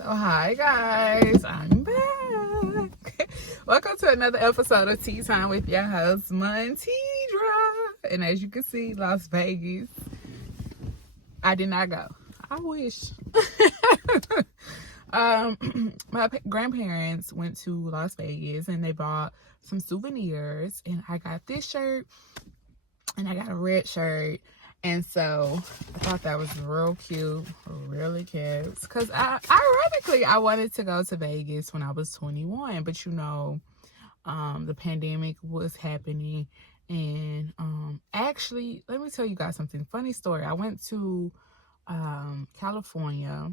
So hi guys, I'm back. Welcome to another episode of Tea Time with your host Montidra. And as you can see, Las Vegas. I did not go. I wish. My grandparents went to Las Vegas and they bought some souvenirs, and I got this shirt and I got a red shirt. And so I thought that was real cute, really cute. Because ironically, I wanted to go to Vegas when I was 21. But you know, the pandemic was happening. And actually, let me tell you guys something. Funny story. I went to California.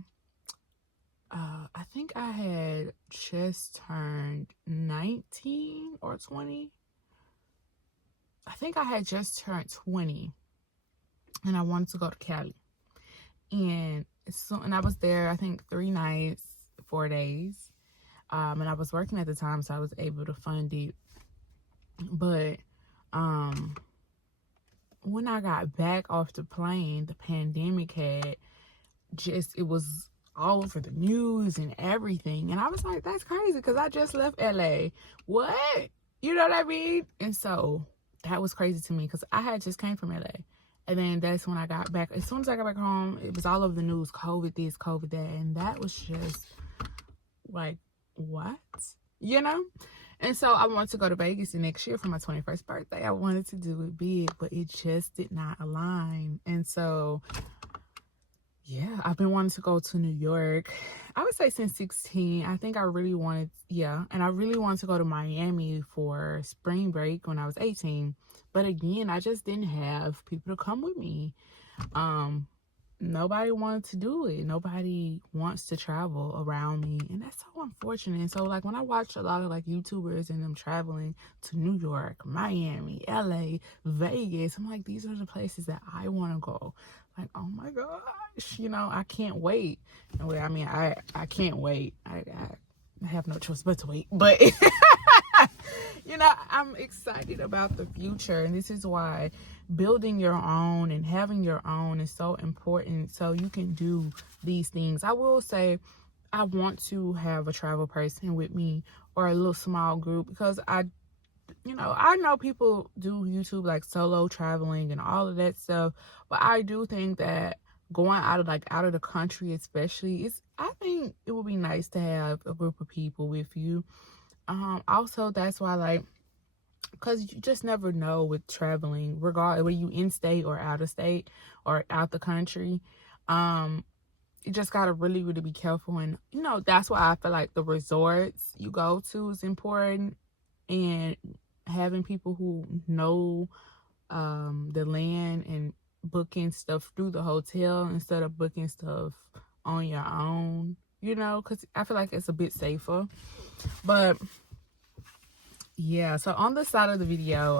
I think I had just turned 19 or 20. I think I had just turned 20. And I wanted to go to Cali. And I was there, I think 3 nights, 4 days. And I was working at the time, so I was able to fund it. But when I got back off the plane, the pandemic it was all over the news and everything. And I was like, that's crazy, because I just left LA. What? You know what I mean? And so that was crazy to me, because I had just came from LA. And then that's when I got back. As soon as I got back home, it was all over the news. COVID this, COVID that. And that was just like, what? You know? And so I wanted to go to Vegas the next year for my 21st birthday. I wanted to do it big, but it just did not align. And so, yeah, I've been wanting to go to New York, I would say since 16. I think I really wanted, and I really wanted to go to Miami for spring break when I was 18. But again, I just didn't have people to come with me. Nobody wanted to do it. Nobody wants to travel around me. And that's so unfortunate. And so, like, when I watch a lot of, like, YouTubers and them traveling to New York, Miami, LA, Vegas, I'm like, these are the places that I want to go. Like, oh, my gosh. You know, I can't wait. I mean, I can't wait. I have no choice but to wait. But... you know, I'm excited about the future, and this is why building your own and having your own is so important, so you can do these things. I will say I want to have a travel person with me, or a little small group, because I know people do YouTube like solo traveling and all of that stuff, but I do think that going out of the country especially, I think it would be nice to have a group of people with you. Also, that's why, like, because you just never know with traveling, regardless whether you in state or out of state or out the country. You just gotta really, really be careful. And you know, that's why I feel like the resorts you go to is important, and having people who know the land and booking stuff through the hotel instead of booking stuff on your own, you know, because I feel like it's a bit safer. But yeah, so on the side of the video,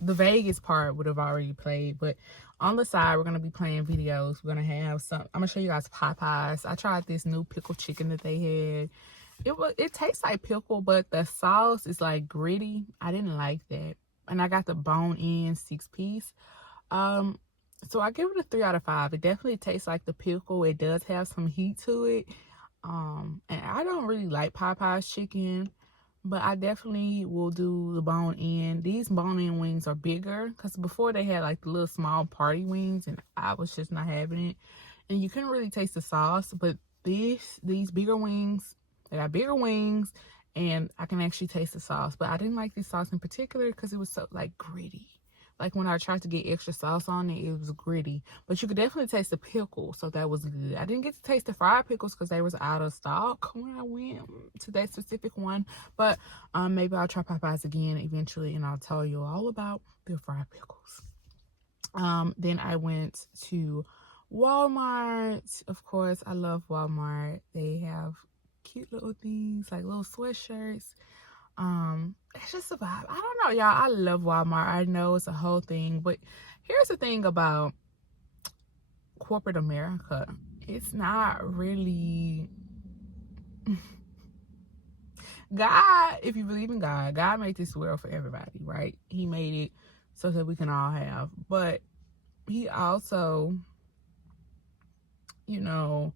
the Vegas part would have already played, but on the side, we're going to be playing videos. We're going to have I'm going to show you guys Popeyes. I tried this new pickle chicken that they had. It tastes like pickle, but the sauce is like gritty. I didn't like that. And I got the bone-in 6-piece. So I give it a 3 out of 5. It definitely tastes like the pickle. It does have some heat to it. And I don't really like Popeyes chicken, but I definitely will do the bone-in. These bone-in wings are bigger, because before they had like the little small party wings, and I was just not having it. And you couldn't really taste the sauce, but these bigger wings, they got bigger wings, and I can actually taste the sauce. But I didn't like this sauce in particular because it was so like gritty. Like when I tried to get extra sauce on it, it was gritty. But you could definitely taste the pickle, so that was good. I didn't get to taste the fried pickles because they was out of stock when I went to that specific one. But maybe I'll try Popeyes again eventually, and I'll tell you all about the fried pickles. Then I went to Walmart. Of course, I love Walmart. They have cute little things like little sweatshirts. It's just a vibe. I don't know, y'all. I love Walmart. I know it's a whole thing, but here's the thing about corporate America. It's not really God. If you believe in God made this world for everybody, right? He made it so that we can all have, but he also, you know,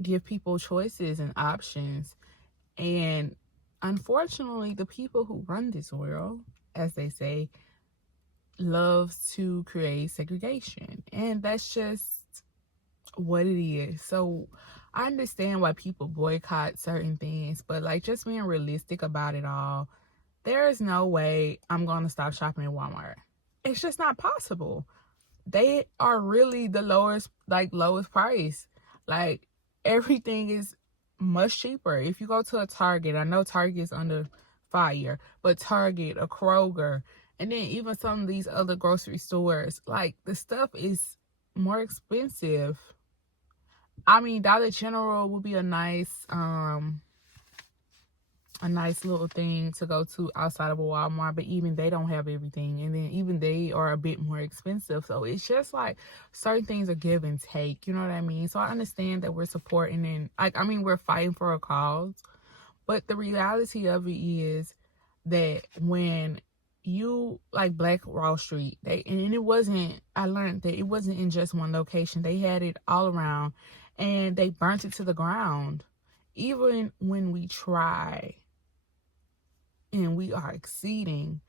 give people choices and options. And unfortunately, the people who run this world, as they say, loves to create segregation. And that's just what it is. So I understand why people boycott certain things, but like just being realistic about it all, there is no way I'm going to stop shopping at Walmart. It's just not possible. They are really the lowest price. Like everything is much cheaper. If you go to a Target, I know Target is under fire, but Target, a Kroger, and then even some of these other grocery stores, like the stuff is more expensive. I mean, Dollar General would be a nice little thing to go to outside of a Walmart, but even they don't have everything, and then even they are a bit more expensive. So it's just like certain things are give and take, you know what I mean? So I understand that we're supporting and we're fighting for a cause, but the reality of it is that when you like Black Wall Street, I learned that it wasn't in just one location. They had it all around and they burnt it to the ground. Even when we try and we are exceeding,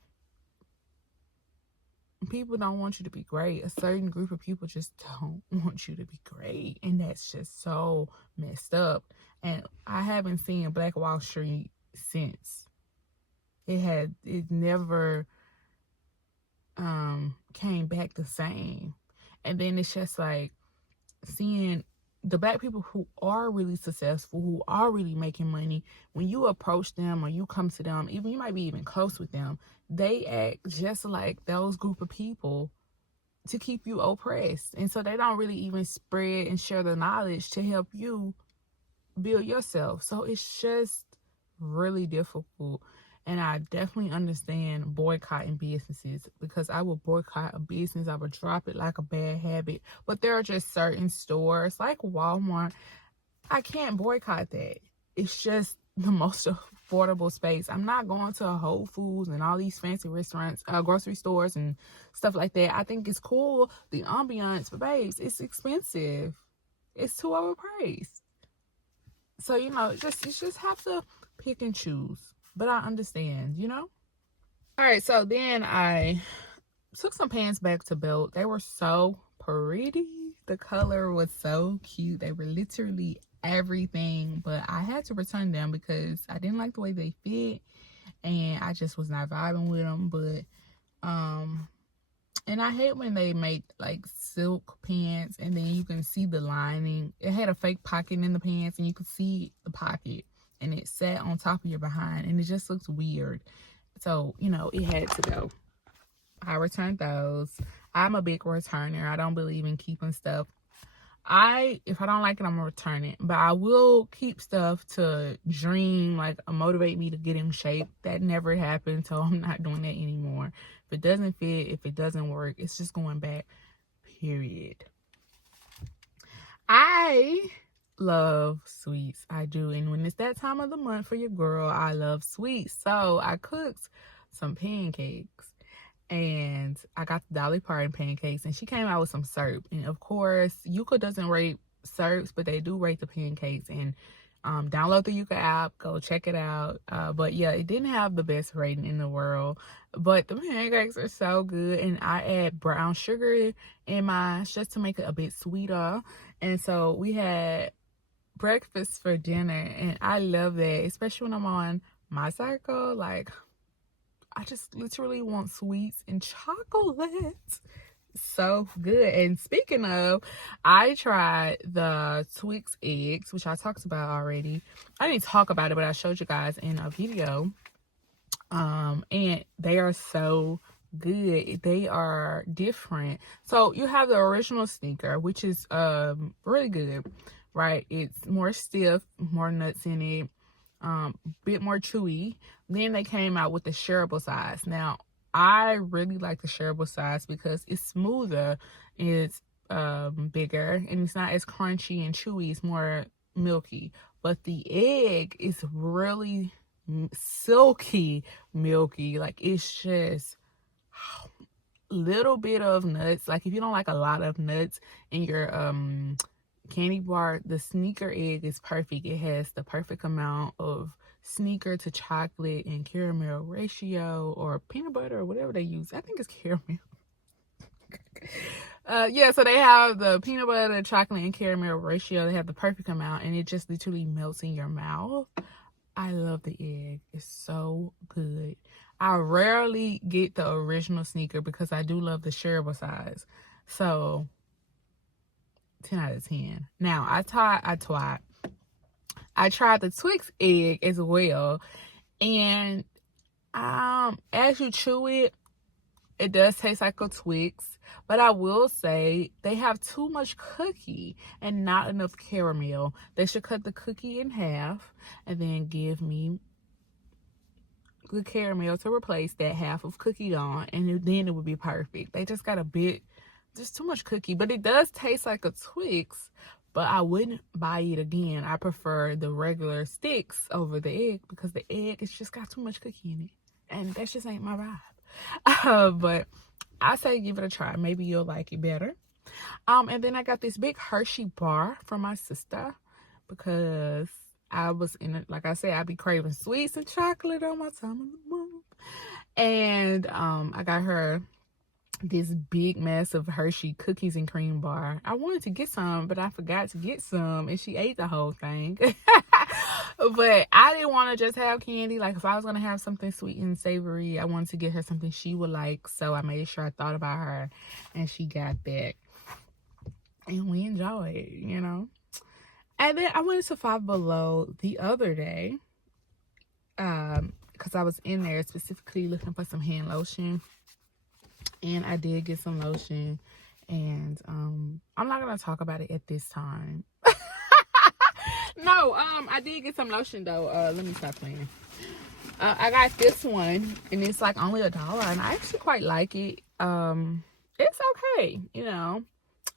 people don't want you to be great. A certain group of people just don't want you to be great, and that's just so messed up. And I haven't seen Black Wall Street since. It never came back the same. And then it's just like seeing the Black people who are really successful, who are really making money, when you approach them or you come to them, even you might be even close with them, they act just like those group of people to keep you oppressed. And so they don't really even spread and share the knowledge to help you build yourself. So it's just really difficult. And I definitely understand boycotting businesses, because I would boycott a business. I would drop it like a bad habit. But there are just certain stores like Walmart, I can't boycott that. It's just the most affordable space. I'm not going to a Whole Foods and all these fancy restaurants, grocery stores and stuff like that. I think it's cool, the ambiance, but babes, it's expensive. It's too overpriced. So, you just have to pick and choose. But I understand. All right, so then I took some pants back to belt. They were so pretty. The color was so cute. They were literally everything, but I had to return them because I didn't like the way they fit, and I just was not vibing with them. But and I hate when they make like silk pants and then you can see the lining. It had a fake pocket in the pants and you could see the pocket, and it sat on top of your behind, and it just looks weird. So, it had to go. I returned those. I'm a big returner. I don't believe in keeping stuff. If I don't like it, I'm gonna return it. But I will keep stuff to dream, like motivate me to get in shape. That never happened, so I'm not doing that anymore. If it doesn't fit, if it doesn't work, it's just going back, period. I love sweets. I do. And when it's that time of the month for your girl, I love sweets. So I cooked some pancakes, and I got the Dolly Parton pancakes, and she came out with some syrup. And of course, Yuka doesn't rate syrups, but they do rate the pancakes. And download the Yuka app, go check it out. But yeah, it didn't have the best rating in the world, but the pancakes are so good. And I add brown sugar in mine just to make it a bit sweeter. And so we had breakfast for dinner, and I love that, especially when I'm on my cycle. Like, I just literally want sweets and chocolate. So good. And speaking of, I tried the Twix eggs, which I talked about already. I didn't talk about it, but I showed you guys in a video. And they are so good. They are different. So you have the original sneaker, which is really good, right? It's more stiff, more nuts in it, bit more chewy. Then they came out with the shareable size. Now, I really like the shareable size because it's smoother, it's bigger, and it's not as crunchy and chewy. It's more milky. But the egg is really silky milky. Like, it's just little bit of nuts. Like, if you don't like a lot of nuts in your candy bar, the sneaker egg is perfect. It has the perfect amount of sneaker to chocolate and caramel ratio, or peanut butter, or whatever they use. I think it's caramel. Yeah, so they have the peanut butter, chocolate, and caramel ratio. They have the perfect amount, and it just literally melts in your mouth. I love the egg. It's so good. I rarely get the original sneaker because I do love the shareable size. So 10 out of 10. Now, I tried the Twix egg as well. And as you chew it, it does taste like a Twix. But I will say they have too much cookie and not enough caramel. They should cut the cookie in half and then give me the caramel to replace that half of cookie gone, and then it would be perfect. They just got just too much cookie, but it does taste like a Twix, but I wouldn't buy it again. I prefer the regular sticks over the egg because the egg, it's just got too much cookie in it, and that just ain't my vibe. But I say give it a try. Maybe you'll like it better. And then I got this big Hershey bar from my sister because I was in it. Like I said, I be craving sweets and chocolate on my time of the month. And I got her this big massive Hershey cookies and cream bar. I wanted to get some, but I forgot to get some, and she ate the whole thing. But I didn't want to just have candy. Like, if I was going to have something sweet and savory, I wanted to get her something she would like. So I made sure I thought about her, and she got that. And we enjoyed it, you know. And then I went to Five Below the other day because I was in there specifically looking for some hand lotion. And I did get some lotion. And I'm not going to talk about it at this time. No, I did get some lotion though. Let me stop playing. I got this one, and it's like only $1, and I actually quite like it. It's okay, you know.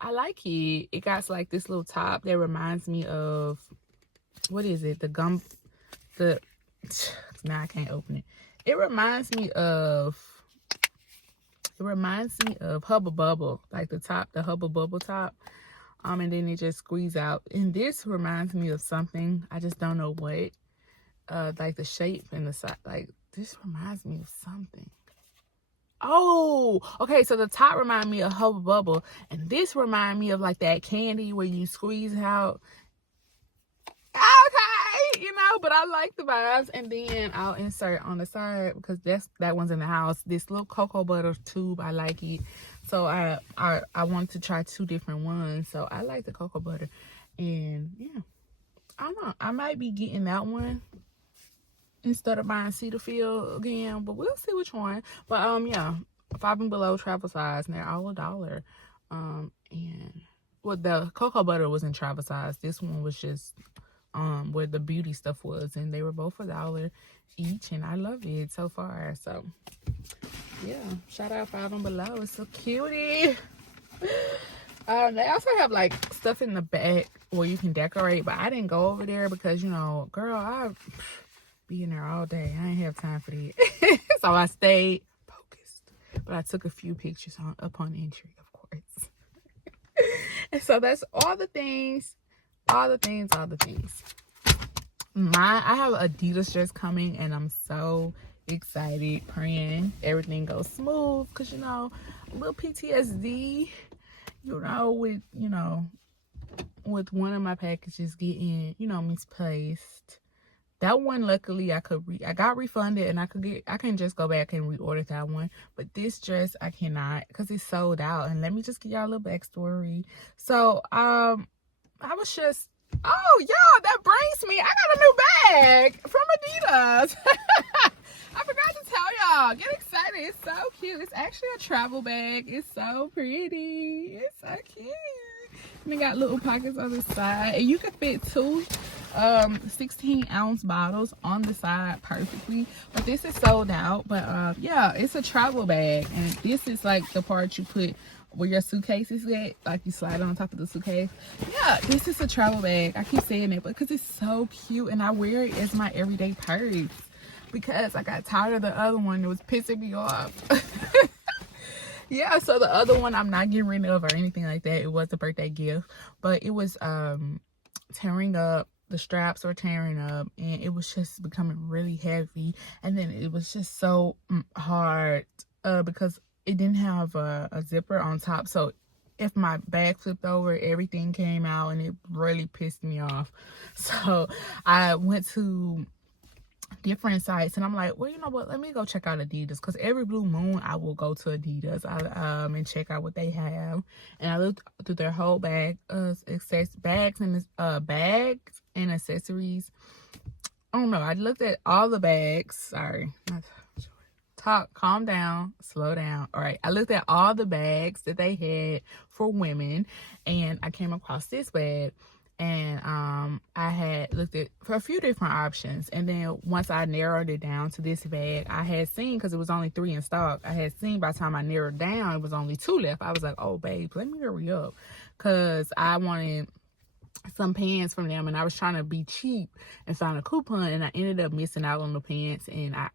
I like it. It got like this little top that reminds me of, what is it? Now I can't open it. It reminds me of Hubba Bubble, like the top, the Hubba Bubble top. And then it just squeeze out. And this reminds me of something. I just don't know what. Like the shape and the side. Like, this reminds me of something. Oh, okay. So the top reminds me of Hubba Bubble. And this reminds me of like that candy where you squeeze out. Okay, you know, but I like the vibes. And then I'll insert on the side, because that one's in the house, this little cocoa butter tube. I like it. So I wanted to try 2 different ones. So I like the cocoa butter. And yeah, I don't know. I might be getting that one instead of buying Cedarfield again. But we'll see which one. But yeah, Five Below travel size. And they're all $1. And well, the cocoa butter was in travel size. This one was just where the beauty stuff was. And they were both $1 each. And I love it so far. So yeah, shout out Five Below. It's so cutie. They also have like stuff in the back where you can decorate, but I didn't go over there because, you know, girl, I be in there all day. I ain't have time for that. So I stayed focused, but I took a few pictures upon entry, of course. And so that's all the things. I have an Adidas dress coming, and I'm so excited, praying everything goes smooth, because, you know, a little PTSD, with one of my packages getting, misplaced. That one, luckily, I got refunded, and I can just go back and reorder that one. But this dress, I cannot, because it's sold out. And let me just give y'all a little backstory. So, I was just, oh, y'all, that brings me, I got a new bag from Adidas. I forgot to tell y'all. Get excited. It's so cute. It's actually a travel bag. It's so pretty. It's so cute. And it got little pockets on the side. And you can fit 2 16-ounce bottles on the side perfectly. But this is sold out. But yeah, it's a travel bag. And this is like the part you put where your suitcase is at. Like you slide on top of the suitcase. Yeah, this is a travel bag. I keep saying it because it's so cute. And I wear it as my everyday purse, because I got tired of the other one that was pissing me off. Yeah, so the other one I'm not getting rid of or anything like that. It was a birthday gift, but it was tearing up. The straps were tearing up, and it was just becoming really heavy. And then it was just so hard because it didn't have a zipper on top. So if my bag flipped over, everything came out, and it really pissed me off. So I went to different sites, and I'm like, well, you know what, let me go check out Adidas, because every blue moon I will go to Adidas and check out what they have. And I looked through their whole bag, bags and accessories. I don't know, I looked at all the bags. Sorry, calm down, slow down. All right, I looked at all the bags that they had for women, and I came across this bag. And I had looked at for a few different options, and then once I narrowed it down to this bag, I had seen, because it was only 3 in stock, I had seen by the time I narrowed down it was only 2 left. I was like, oh babe, let me hurry up, because I wanted some pants from them, and I was trying to be cheap and found a coupon, and I ended up missing out on the pants, and I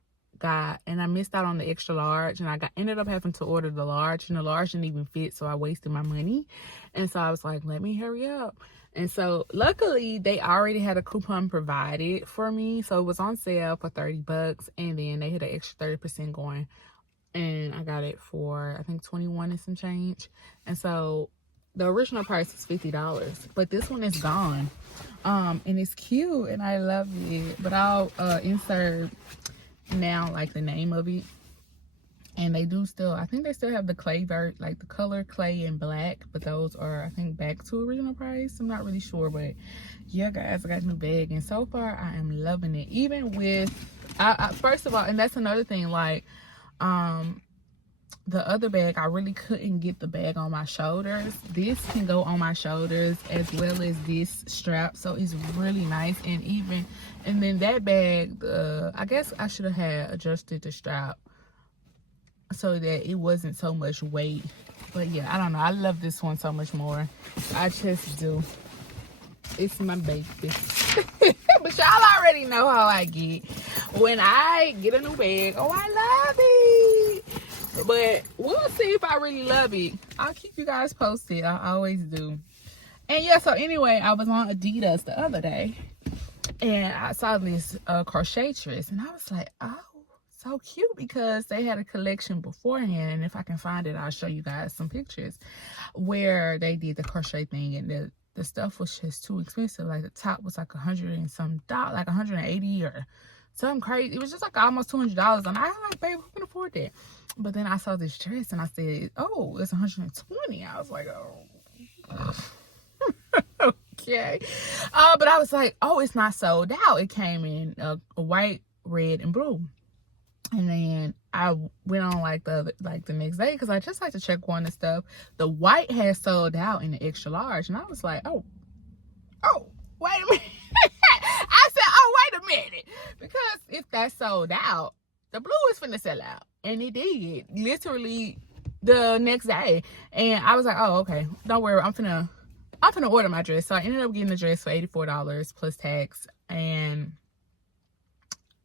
missed out on the extra large, and I ended up having to order the large, and the large didn't even fit, so I wasted my money. And so I was like, let me hurry up. And so luckily they already had a coupon provided for me, so it was on sale for $30, and then they had an extra 30% going, and I got it for I think 21 and some change. And so the original price was $50, but this one is gone. And it's cute and I love it, but I'll insert now like the name of it. And they do still, I think they still have the clay like the color clay and black, but those are, I think, back to original price. I'm not really sure, but yeah, guys, I got a new bag, and so far I am loving it. Even with, first of all, and that's another thing, like, the other bag, I really couldn't get the bag on my shoulders. This can go on my shoulders as well as this strap, so it's really nice. And then that bag, I guess I should have had adjusted the strap so that it wasn't so much weight. But yeah, I don't know, I love this one so much more. I just do. It's my baby. But y'all already know how I get when I get a new bag. Oh, I love it. But we'll see if I really love it. I'll keep you guys posted. I always do. And yeah, so anyway, I was on Adidas the other day, and I saw this crochetress, and I was like, oh, so cute, because they had a collection beforehand, and if I can find it, I'll show you guys some pictures where they did the crochet thing, and the stuff was just too expensive. Like the top was like $100 and some, like 180 or something crazy. It was just like almost $200, and I was like, babe, who can afford that? But then I saw this dress, and I said, oh, it's 120. I was like, oh. Okay. But I was like, oh, it's not sold out. It came in a white, red, and blue. And then I went on like the next day, because I just like to check on the stuff. The white had sold out in the extra large, and I was like, oh, wait a minute. I said, oh, wait a minute, because if that sold out, the blue is finna sell out. And it did, literally the next day. And I was like, oh, okay, don't worry, I'm finna order my dress. So I ended up getting the dress for $84 plus tax, and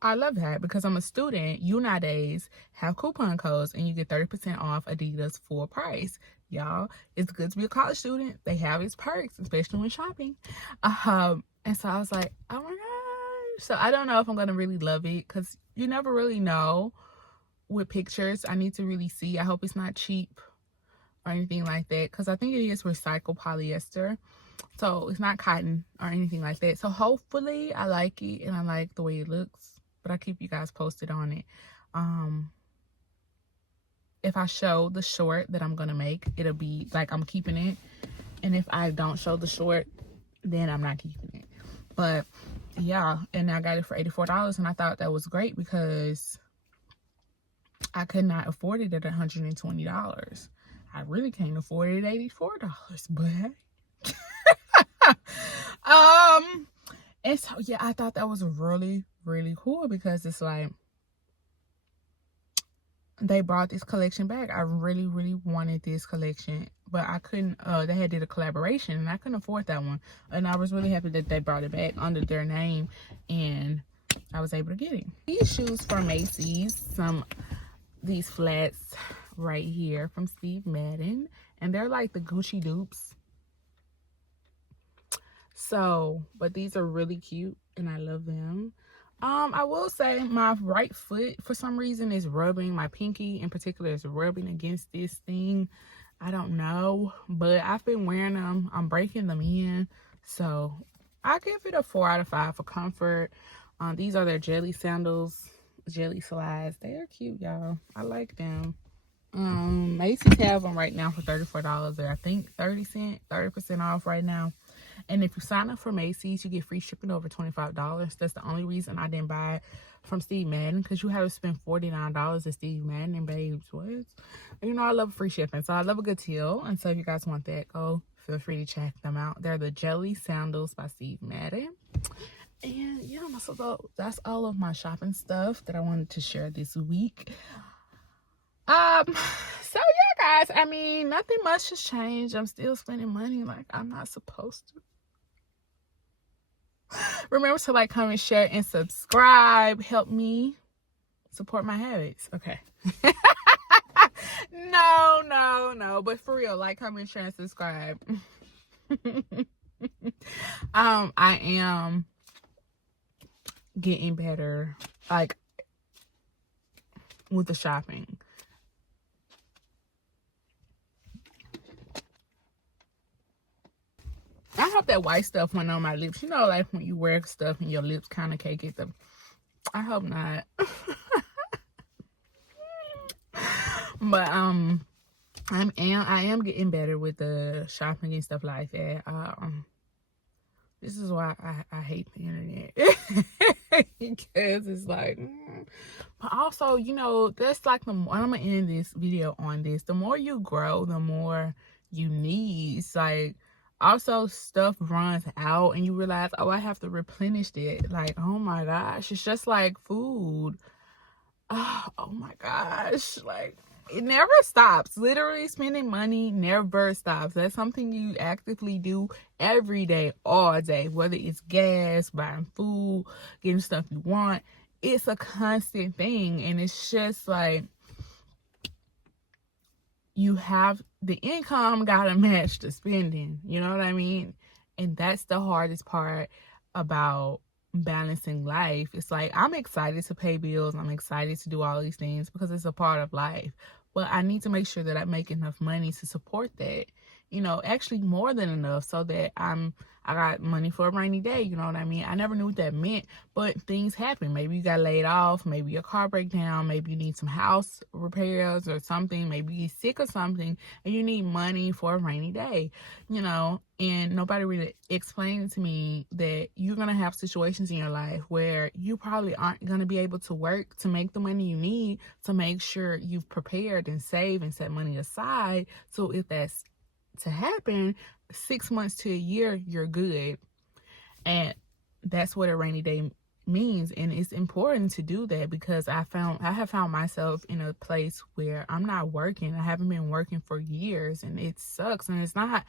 I love that, because I'm a student. You nowadays have coupon codes, and you get 30% off Adidas full price. Y'all, it's good to be a college student. They have its perks, especially when shopping. And so I was like, oh my gosh. So I don't know if I'm gonna really love it, because you never really know with pictures. I need to really see. I hope it's not cheap or anything like that, because I think it is recycled polyester, so it's not cotton or anything like that. So hopefully I like it, and I like the way it looks. But I'll keep you guys posted on it. If I show the short that I'm gonna make, it'll be like I'm keeping it, and if I don't show the short, then I'm not keeping it. But yeah, and I got it for $84, and I thought that was great, because I could not afford it at $120. I really can't afford it at $84, but and so yeah, I thought that was really, really cool, because it's like they brought this collection back. I really, really wanted this collection, but I couldn't. They had did a collaboration, and I couldn't afford that one. And I was really happy that they brought it back under their name, and I was able to get it. These shoes from Macy's, these flats, right here from Steve Madden, and they're like the Gucci dupes. So, but these are really cute and I love them. I will say my right foot for some reason is rubbing, my pinky in particular is rubbing against this thing. I don't know, but I've been wearing them. I'm breaking them in. So I give it a 4 out of 5 for comfort. These are their Jellie sandals, Jellie slides. They are cute, y'all. I like them. Macy's have them right now for $34. They're, I think, 30% off right now. And if you sign up for Macy's, you get free shipping over $25. That's the only reason I didn't buy it from Steve Madden, because you have to spend $49 at Steve Madden. And babes, what? You know, I love free shipping, so I love a good deal. And so if you guys want that, go feel free to check them out. They're the Jellie Sandals by Steve Madden. And yeah, so that's all of my shopping stuff that I wanted to share this week. So yeah, guys, I mean, nothing much has changed. I'm still spending money like I'm not supposed to. Remember to like, comment, share, and subscribe. Help me support my habits. Okay. No. But for real, like, comment, share, and subscribe. I am getting better, like, with the shopping. I hope that white stuff went on my lips. You know, like when you wear stuff and your lips kind of can't get them. I hope not. But I am getting better with the shopping and stuff like that. This is why I hate the internet. Because it's like, but also, you know, that's like I'm gonna end this video on this. The more you grow, the more you need. It's like, also stuff runs out and you realize, oh, I have to replenish it. Like, oh my gosh, it's just like food. Oh my gosh, like, it never stops. Literally, spending money never stops. That's something you actively do every day, all day, whether it's gas, buying food, getting stuff you want. It's a constant thing. And it's just like, you have the income gotta match the spending, you know what I mean? And that's the hardest part about balancing life. It's like, I'm excited to pay bills, I'm excited to do all these things because it's a part of life, but I need to make sure that I make enough money to support that, you know, actually more than enough, so that I got money for a rainy day, you know what I mean? I never knew what that meant, but things happen. Maybe you got laid off, maybe your car break down, maybe you need some house repairs or something, maybe you're sick or something, and you need money for a rainy day, you know? And nobody really explained to me that you're going to have situations in your life where you probably aren't going to be able to work to make the money you need to make sure you've prepared and saved and set money aside. So if that's to happen, 6 months to a year, you're good. And that's what a rainy day means. And it's important to do that because I have found myself in a place where I'm not working. I haven't been working for years, and it sucks. And it's not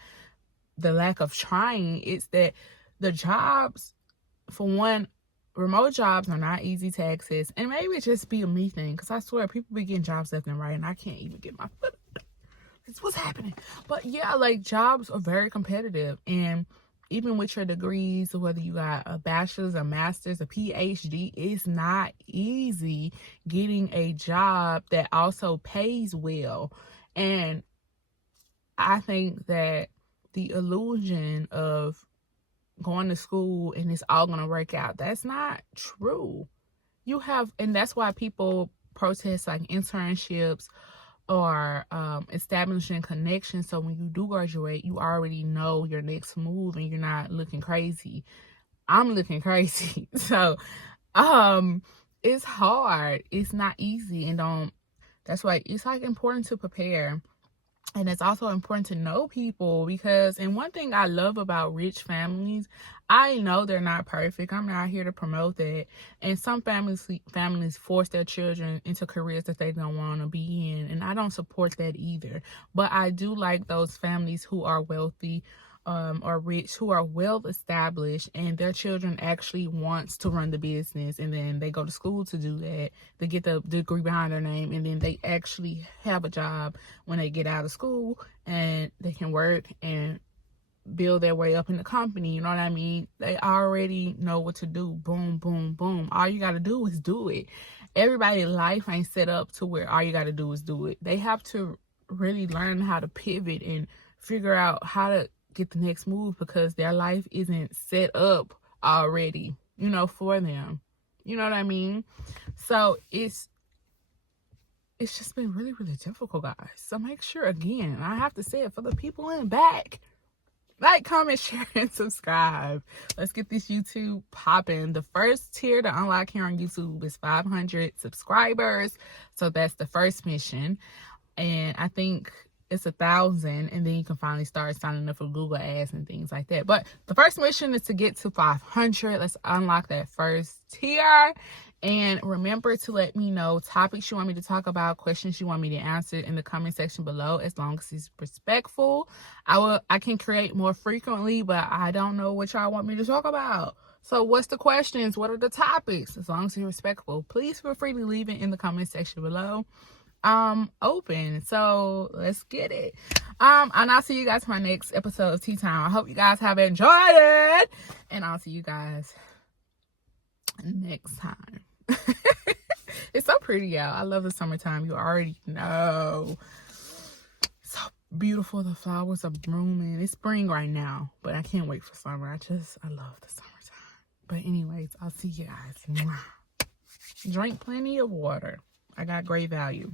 the lack of trying, it's that the jobs, for one, remote jobs are not easy to access. And maybe it just be a me thing, because I swear people be getting jobs left and right and I can't even get my foot. It's what's happening. But yeah, like, jobs are very competitive, and even with your degrees, whether you got a bachelor's, a master's, a PhD, it's not easy getting a job that also pays well. And I think that the illusion of going to school and it's all gonna work out, that's not true. And that's why people protest like internships or establishing connections, so when you do graduate, you already know your next move and you're not looking crazy. I'm looking crazy. So it's hard, it's not easy, and that's why it's like important to prepare. And it's also important to know people, because, and one thing I love about rich families, I know they're not perfect. I'm not here to promote that. And some families force their children into careers that they don't want to be in. And I don't support that either. But I do like those families who are wealthy, or rich, who are well established, and their children actually wants to run the business, and then they go to school to do that. They get the degree behind their name, and then they actually have a job when they get out of school, and they can work and build their way up in the company. You know what I mean? They already know what to do. Boom, boom, boom. All you got to do is do it. Everybody's life ain't set up to where all you got to do is do it. They have to really learn how to pivot and figure out how to get the next move, because their life isn't set up already, you know, for them. You know what I mean? So it's just been really, really difficult, guys. So make sure, again, I have to say it for the people in the back, like, comment, share, and subscribe. Let's get this YouTube popping. The first tier to unlock here on YouTube is 500 subscribers. So that's the first mission. And I think it's 1,000, and then you can finally start signing up for Google ads and things like that. But the first mission is to get to 500. Let's unlock that first tier. And remember to let me know topics you want me to talk about, questions you want me to answer in the comment section below, as long as it's respectful. I can create more frequently, but I don't know what y'all want me to talk about. So what's the questions? What are the topics? As long as you're respectful, please feel free to leave it in the comment section below. Open. So let's get it. And I'll see you guys for my next episode of Tea Time. I hope you guys have enjoyed it, and I'll see you guys next time. It's so pretty out. I love the summertime. You already know. So beautiful. The flowers are blooming. It's spring right now, but I can't wait for summer. I love the summertime. But anyways, I'll see you guys. Drink plenty of water. I got great value.